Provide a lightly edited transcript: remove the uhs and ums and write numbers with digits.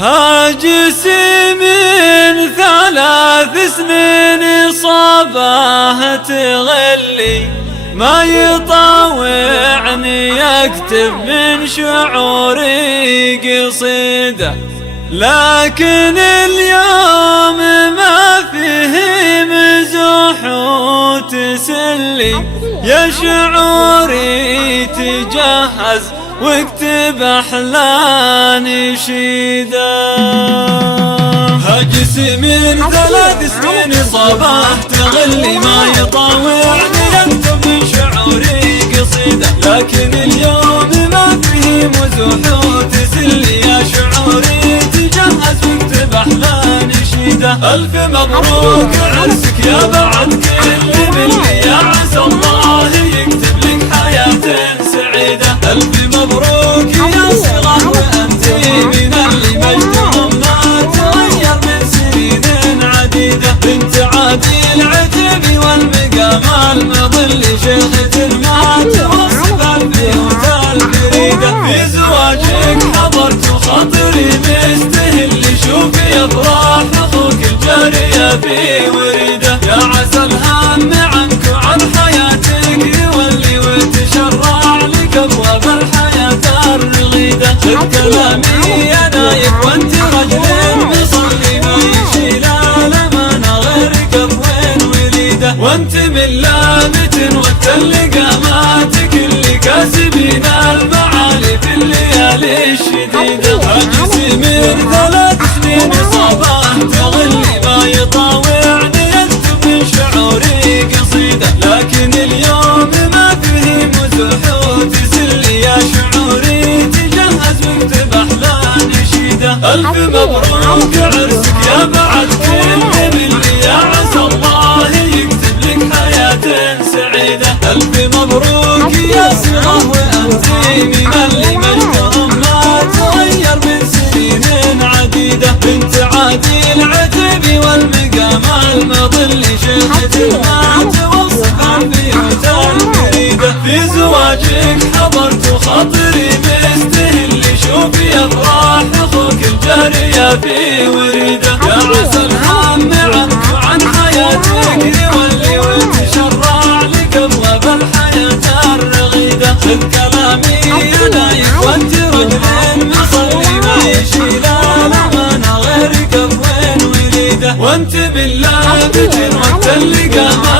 هاجس من 3 سنين صباه تغلي، ما يطاوعني يكتب من شعوري قصيدة، لكن اليوم ما فيه مزح وتسلي، يا شعوري تجهز واكتب أحلى نشيدة. هاجس من 3 سنين صباه تغلي، ما يطاوعني يكتب من شعوري قصيدة، لكن اليوم ما فيه مزح وتسلي، يا شعوري تجهز واكتب أحلى نشيدة. ألف مبروك عرسك يا بعد كل باللي، يا عسى الله يكتب لك حياة سعيدة. ألف مبروك يا صغار وأنتِ من اللي مجدهم ما تغير من سنين عديدة، بنت عادي العتبي والمقام المظل، شيخة ما توصف البيوت الفريدة. في زواجك حضرت وخاطري مستهل، شوفي أفراح أخوك الجارية في وريدة، يا عسى الهم عنك وعن حياتك يولي وتشرع لك أبواب الحياة الرغيدة. خذ كلامي يا نايف وانت رجل مصلي، ما يشيل الأمانة غيرك وين وليدة، وانت من لامة وقت اللقاماتك اللي كاسبين المعالي في الليالي الشديدة. هاجس من 3 سنين صباه تغلي، ما يطاوعني يكتب من شعوري قصيدة، لكن اليوم ما فيه مزح وتسلي، يا شعوري تجهز واكتب أحلى نشيدة. ألف مبروك عرسك يا بعد كل باللي، يا عسى الله يكتب لك حياة سعيدة. ألف مبروك يا صغار وأنتِ من اللي مجدهم ما تغير من سنين عديدة، بنت عادي العتبي والمقام المظل، شيخة ما توصف البيوت الفريدة. في زواجك حضرت وخاطري مستهل، شوفي أفراح أخوك الجارية في وريدة، يا عسى الهم عنك وعن حياتك يولي وتشرع لك أبواب الحياة الرغيدة. خذ كلامي يا نايف وانت رجل مصلي، ما يشيل الأمانة غيرك وين وليدة، وانت بالله بجن وقت اللقامة